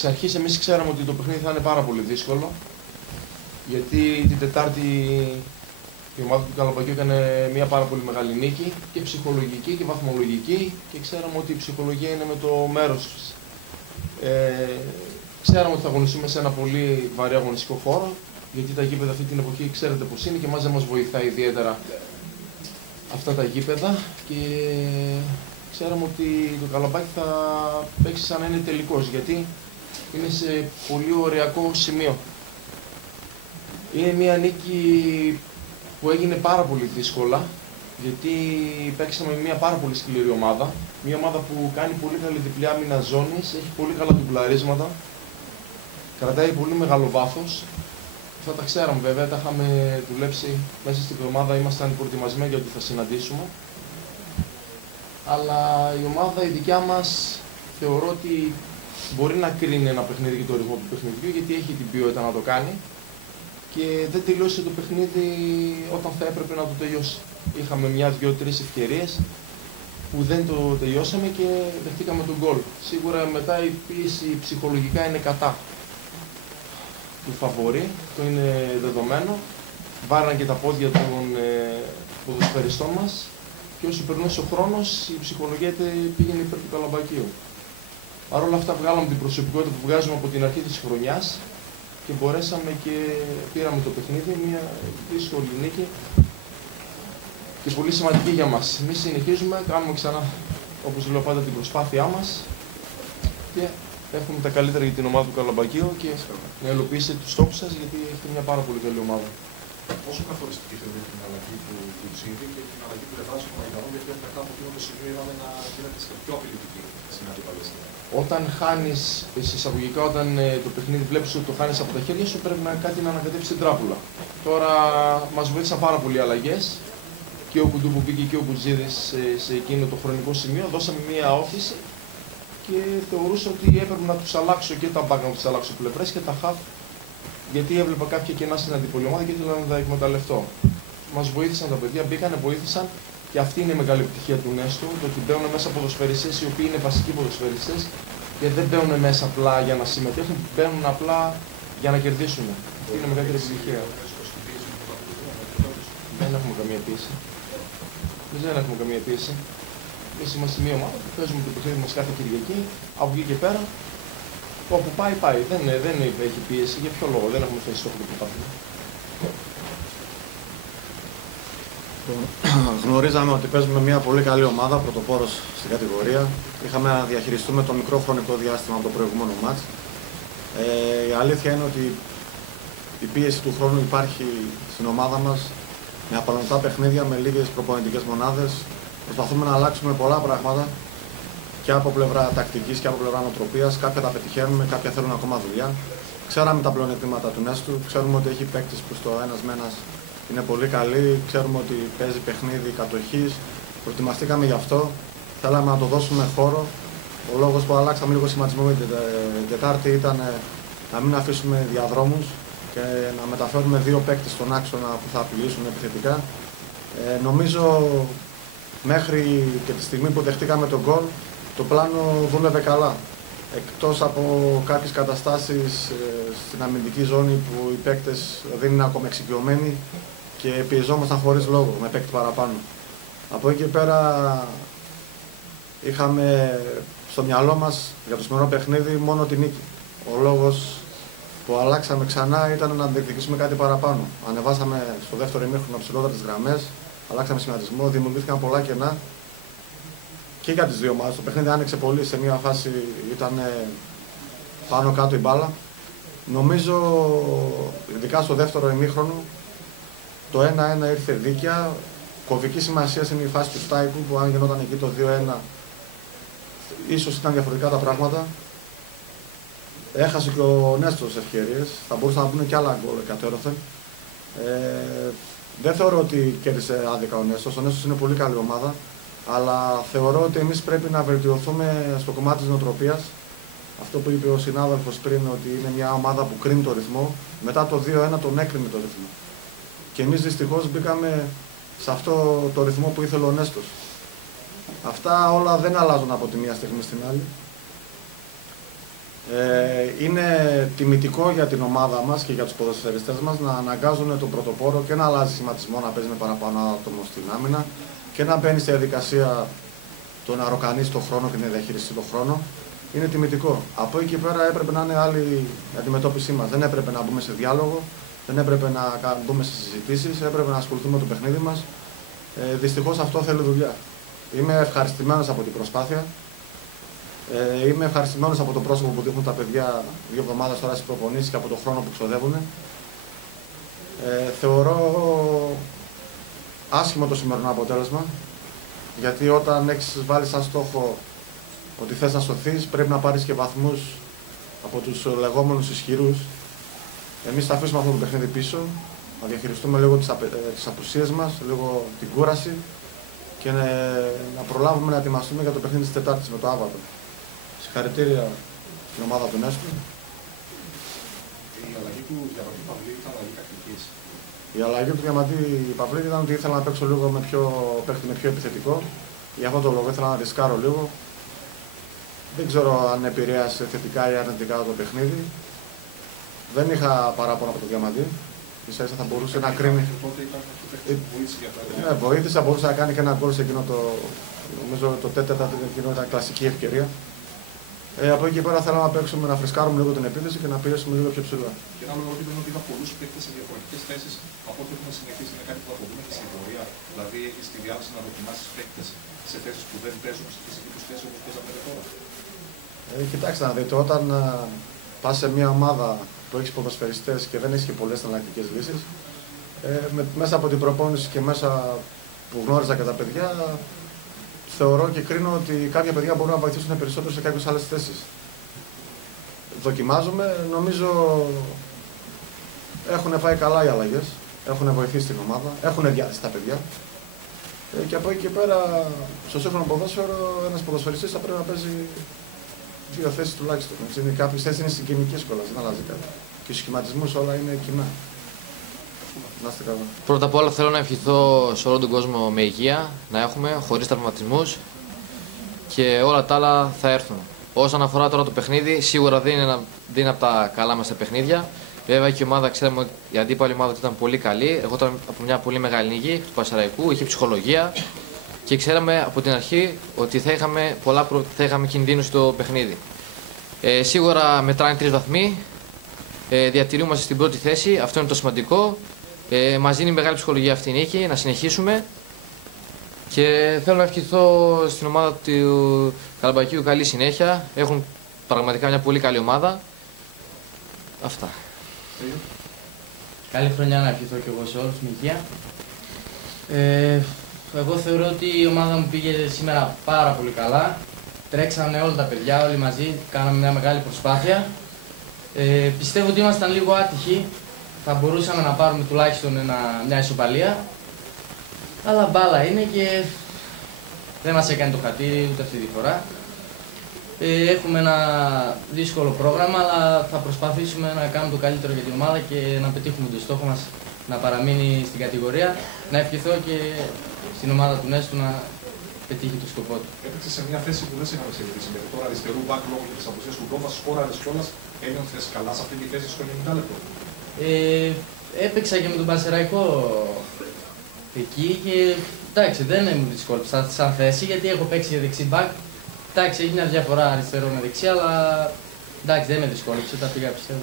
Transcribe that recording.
εξ αρχής εμείς ξέραμε ότι το παιχνίδι θα είναι πάρα πολύ δύσκολο, γιατί την Τετάρτη η ομάδα του Καλαμπακίου έκανε μια πάρα πολύ μεγάλη νίκη και ψυχολογική και βαθμολογική και ξέραμε ότι η ψυχολογία είναι με το μέρος της. Ξέραμε ότι θα αγωνιστούμε σε ένα πολύ βαρύ αγωνιστικό χώρο, γιατί τα γήπεδα αυτή την εποχή ξέρετε πως είναι και μας δεν μας βοηθάει ιδιαίτερα αυτά τα γήπεδα και ξέραμε ότι το Καλαμπάκι θα παίξει σαν να είναι τελικός, γιατί είναι σε πολύ ωριακό σημείο. Είναι μια νίκη που έγινε πάρα πολύ δύσκολα, γιατί παίξαμε με μια πάρα πολύ σκληρή ομάδα. Μια ομάδα που κάνει πολύ καλή διπλή άμυνα ζώνης, έχει πολύ καλά ντουμπλαρίσματα, κρατάει πολύ μεγάλο βάθος. Αυτά τα ξέραμε βέβαια, τα είχαμε δουλέψει μέσα στην εβδομάδα, ήμασταν προετοιμασμένοι ότι θα συναντήσουμε. Αλλά η ομάδα η δικιά μας θεωρώ ότι μπορεί να κρίνει ένα παιχνίδι και το ρυθμό του παιχνιδιού, γιατί έχει την ποιότητα να το κάνει και δεν τελείωσε το παιχνίδι όταν θα έπρεπε να το τελειώσει. Είχαμε μια, δύο, τρεις ευκαιρίες που δεν το τελειώσαμε και δεχτήκαμε τον γκολ. Σίγουρα μετά η πίεση ψυχολογικά είναι κατά του φαβορί, το είναι δεδομένο. Βάραν και τα πόδια των ποδοσφαιριστών μας και όσο περνούσε ο χρόνος η ψυχολογία πήγαινε υπέρ του Καλαμπακίου. Παρ' όλα αυτά βγάλαμε την προσωπικότητα που βγάζουμε από την αρχή της χρονιάς και μπορέσαμε και πήραμε το παιχνίδι, μια δύσκολη νίκη και πολύ σημαντική για μας. Εμείς συνεχίζουμε, κάνουμε ξανά, όπως λέω πάντα, την προσπάθειά μας και έχουμε τα καλύτερα για την ομάδα του Καλαμπακίου και να υλοποιήσετε τους στόχους σας, γιατί έχετε μια πάρα πολύ καλή ομάδα. Πόσο καθοριστική θεωρείτε την αλλαγή του Τζίδη και την αλλαγή του πλευράς του Μαϊντανού, γιατί μετά από εκείνο το σημείο είδαμε να γίνεται πιο απειλητική στην αντίπαλη. Όταν χάνεις, εισαγωγικά, όταν το παιχνίδι βλέπεις ότι το χάνεις από τα χέρια σου, πρέπει να κάτι να ανακατέψει την τράπουλα. Τώρα μας βοήθησαν πάρα πολλοί αλλαγές. Και ο Κουντού που μπήκε και ο Κουτζίδης σε εκείνο το χρονικό σημείο, δώσαμε μία όθηση και θεωρούσα ότι έπρεπε να τους αλλάξω και τα μπακ, να τους αλλάξω πλευρές και τα χαφ, γιατί έβλεπα κάποια κενά στην αντιπολή ομάδα και ήθελα να τα εκμεταλλευτώ. Μας βοήθησαν τα παιδιά, μπήκανε, βοήθησαν και αυτή είναι η μεγάλη επιτυχία του Νέστου, το ότι μπαίνουν μέσα ποδοσφαιριστές οι οποίοι είναι βασικοί ποδοσφαιριστές και δεν μπαίνουν μέσα απλά για να συμμετέχουν, μπαίνουν απλά για να κερδίσουν. Αυτή είναι η μεγαλύτερη επιτυχία. Δεν έχουμε καμία πίεση. Εμείς δεν έχουμε καμία πίεση. Εμείς είμαστε μια ομάδα που παίζουμε το παιχνίδι μας κάθε Κυριακή, από εκεί και πέρα, όπου πάει, πάει. Δεν έχει πίεση. Για ποιο λόγο, δεν έχουμε θέσει στόχο το πρωτάθλημα. Γνωρίζαμε ότι παίζουμε μια πολύ καλή ομάδα, πρωτοπόρος στην κατηγορία. Είχαμε να διαχειριστούμε το μικρό χρονικό διάστημα από το προηγούμενο μάτς. Η αλήθεια είναι ότι η πίεση του χρόνου υπάρχει στην ομάδα μας. Με απαλωτά παιχνίδια, με λίγες προπονητικές μονάδες. Προσπαθούμε να αλλάξουμε πολλά πράγματα και από πλευρά τακτικής και από πλευρά νοοτροπίας. Κάποια τα πετυχαίνουμε, κάποια θέλουν ακόμα δουλειά. Ξέραμε τα πλεονεκτήματα του Νέστου. Ξέρουμε ότι έχει παίκτες που στο ένας με ένας είναι πολύ καλή. Ξέρουμε ότι παίζει παιχνίδι κατοχής. Προετοιμαστήκαμε γι' αυτό. Θέλαμε να το δώσουμε χώρο. Ο λόγος που αλλάξαμε λίγο σχηματισμό με την Τετάρτη ήταν να μην αφήσουμε διαδρόμους και να μεταφέρουμε δύο παίκτες στον άξονα που θα απειλήσουν επιθετικά. Νομίζω μέχρι και τη στιγμή που δεχτήκαμε τον γκολ, το πλάνο δούλευε καλά. Εκτός από κάποιες καταστάσεις στην αμυντική ζώνη που οι παίκτες δεν είναι ακόμα εξοικειωμένοι και πιεζόμασταν χωρίς λόγο, με παίκτη παραπάνω. Από εκεί και πέρα είχαμε στο μυαλό μας για το σημερινό παιχνίδι μόνο τη νίκη. Ο λόγος που αλλάξαμε ξανά ήταν να διεκδικήσουμε κάτι παραπάνω. Ανεβάσαμε στο δεύτερο ημίχρονο ψηλότερα τις γραμμές, αλλάξαμε σχηματισμό, δημιουργήθηκαν πολλά κενά και για τις δύο ομάδες. Το παιχνίδι άνοιξε πολύ, σε μια φάση ήταν πάνω κάτω η μπάλα. Νομίζω, ειδικά στο δεύτερο ημίχρονο, το 1-1 ήρθε δίκαια. Κομβική σημασία είναι η φάση του Στάικου που αν γινόταν εκεί το 2-1 ίσως ήταν διαφορετικά τα πράγματα. Έχασε και ο Νέστος ευκαιρίες, θα μπορούσαν να μπουν και άλλα γκολ κατέρωθεν. Δεν θεωρώ ότι κέρδισε άδικα ο Νέστος. Ο Νέστος είναι πολύ καλή ομάδα, αλλά θεωρώ ότι εμείς πρέπει να βελτιωθούμε στο κομμάτι της νοοτροπίας. Αυτό που είπε ο συνάδελφος πριν, ότι είναι μια ομάδα που κρίνει το ρυθμό. Μετά το 2-1 τον έκρινε το ρυθμό. Και εμείς δυστυχώς μπήκαμε σε αυτό το ρυθμό που ήθελε ο Νέστος. Αυτά όλα δεν αλλάζουν από τη μία στιγμή στην άλλη. Είναι τιμητικό για την ομάδα μας και για τους ποδοσφαιριστές μας να αναγκάζουν τον πρωτοπόρο και να αλλάζει σχηματισμό, να παίζει με παραπάνω άτομο στην άμυνα και να μπαίνει στη διαδικασία το να ροκανίσει τον χρόνο και να διαχειριστεί τον χρόνο. Είναι τιμητικό. Από εκεί και πέρα έπρεπε να είναι άλλη η αντιμετώπιση μας. Δεν έπρεπε να μπούμε σε διάλογο, δεν έπρεπε να μπούμε σε συζητήσεις, έπρεπε να ασχοληθούμε με το παιχνίδι μας. Δυστυχώς αυτό θέλει δουλειά. Είμαι ευχαριστημένος από την προσπάθεια. Είμαι ευχαριστημένος από το πρόσωπο που δείχνουν τα παιδιά 2 εβδομάδες τώρα στις προπονήσεις και από τον χρόνο που ξοδεύουν. Θεωρώ άσχημο το σημερινό αποτέλεσμα, γιατί όταν έχεις βάλει σαν στόχο ότι θες να σωθείς, πρέπει να πάρεις και βαθμούς από τους λεγόμενους ισχυρούς. Εμείς θα αφήσουμε αυτό το παιχνίδι πίσω, να διαχειριστούμε λίγο τις απουσίες μας, λίγο την κούραση και να προλάβουμε να ετοιμαστούμε για το παιχνίδι της Τετάρτης με το Άβατο. Συγχαρητήρια στην ομάδα του Νέστου. Η αλλαγή του Διαμαντή Παυλίδη ήταν αλλαγή τακτικής. Η αλλαγή του Διαμαντή Παυλίδη ήταν ότι ήθελα να παίξω λίγο με πιο επιθετικό. Γι' αυτό το λόγο ήθελα να ρισκάρω λίγο. Δεν ξέρω αν επηρέασε θετικά ή αρνητικά το παιχνίδι. Δεν είχα παράπονα από το Διαμαντή. Ίσα ίσα θα μπορούσε να κρίνει. Ναι, βοήθησε, μπορούσε να κάνει και ένα γκολ σε εκείνο το. Νομίζω το τέταρτο ήταν κλασική ευκαιρία. Από εκεί και πέρα θέλαμε να παίξουμε, να φρεσκάρουμε λίγο την επίθεση και να πιέσουμε λίγο πιο ψηλά. Και ένα άλλο είναι ότι είδα πολλούς παίκτες σε διαφορετικές θέσεις από ό,τι έχουμε συνηθίσει. Είναι κάτι που θα το δούμε και στην πορεία. Δηλαδή, έχει τη διάθεση να δοκιμάσει παίκτες σε θέσεις που δεν παίζουν στη φυσική του θέση όπως παίζαμε τώρα. Κοιτάξτε να δείτε, όταν πας σε μια ομάδα που έχει ποδοσφαιριστές και δεν έχει και πολλές εναλλακτικές λύσεις, μέσα από την προπόνηση και μέσα που γνώριζα και τα παιδιά, θεωρώ και κρίνω ότι κάποια παιδιά μπορούν να βοηθήσουν περισσότερο σε κάποιες άλλες θέσεις. Δοκιμάζουμε, νομίζω έχουν πάει καλά οι αλλαγές, έχουν βοηθήσει την ομάδα, έχουν διάθεση τα παιδιά. Και από εκεί και πέρα, στο σύγχρονο ποδόσφαιρο, ένας ποδοσφαιριστής θα πρέπει να παίζει 2 θέσεις τουλάχιστον. Κάποιες θέσεις είναι συγκινικές κιόλας, δεν αλλάζει κάτι. Και στους σχηματισμούς όλα είναι κοινά. Να είστε καλά. Πρώτα απ' όλα θέλω να ευχηθώ σε όλο τον κόσμο με υγεία, να έχουμε, χωρίς τραυματισμούς και όλα τα άλλα θα έρθουν. Όσον αφορά τώρα το παιχνίδι, σίγουρα δεν είναι από τα καλά μας τα παιχνίδια. Βέβαια και η ομάδα, ξέραμε ότι η αντίπαλη ομάδα ήταν πολύ καλή. Εγώ ήταν από μια πολύ μεγάλη νίκη του Πασαραϊκού, είχε ψυχολογία και ξέραμε από την αρχή ότι θα είχαμε κινδύνους στο παιχνίδι. Σίγουρα μετράνε 3 βαθμοί. Διατηρούμαστε στην πρώτη θέση, αυτό είναι το σημαντικό. Μας δίνει μεγάλη ψυχολογία αυτή η νίκη, να συνεχίσουμε. Και θέλω να ευχηθώ στην ομάδα του Καλαμπακίου καλή συνέχεια. Έχουν πραγματικά μια πολύ καλή ομάδα. Αυτά. Καλή χρονιά να ευχηθώ και εγώ σε όλους με υγεία. Εγώ θεωρώ ότι η ομάδα μου πήγε σήμερα πάρα πολύ καλά. Τρέξανε όλα τα παιδιά, όλοι μαζί, κάναμε μια μεγάλη προσπάθεια. Πιστεύω ότι ήμασταν λίγο άτυχοι. Θα μπορούσαμε να πάρουμε τουλάχιστον μια ισοπαλία. Αλλά μπάλα είναι και δεν μας έκανε το χατήρι ούτε αυτή τη φορά. Έχουμε ένα δύσκολο πρόγραμμα, αλλά θα προσπαθήσουμε να κάνουμε το καλύτερο για την ομάδα και να πετύχουμε το στόχο μας να παραμείνει στην κατηγορία. Να ευχηθώ και στην ομάδα του Νέστου να πετύχει το σκοπό του. Έπαιξε σε μια θέση που δεν σε είχαμε συνηθίσει μέχρι τώρα, αριστερού μπακ λόγω της απουσίας του Ντόβα, σκόραρες κιόλας, ένιωθες καλά σε αυτή τη θέση στο 90 λεπτό. Έπαιξα και με τον Πανσεραϊκό εκεί και εντάξει, δεν μου δυσκόλεψα σαν θέση γιατί έχω παίξει για δεξί μπακ. Εντάξει, έχει μια διαφορά αριστερό με δεξί, αλλά εντάξει, δεν με δυσκόλεψε, τα πήγα πιστεύω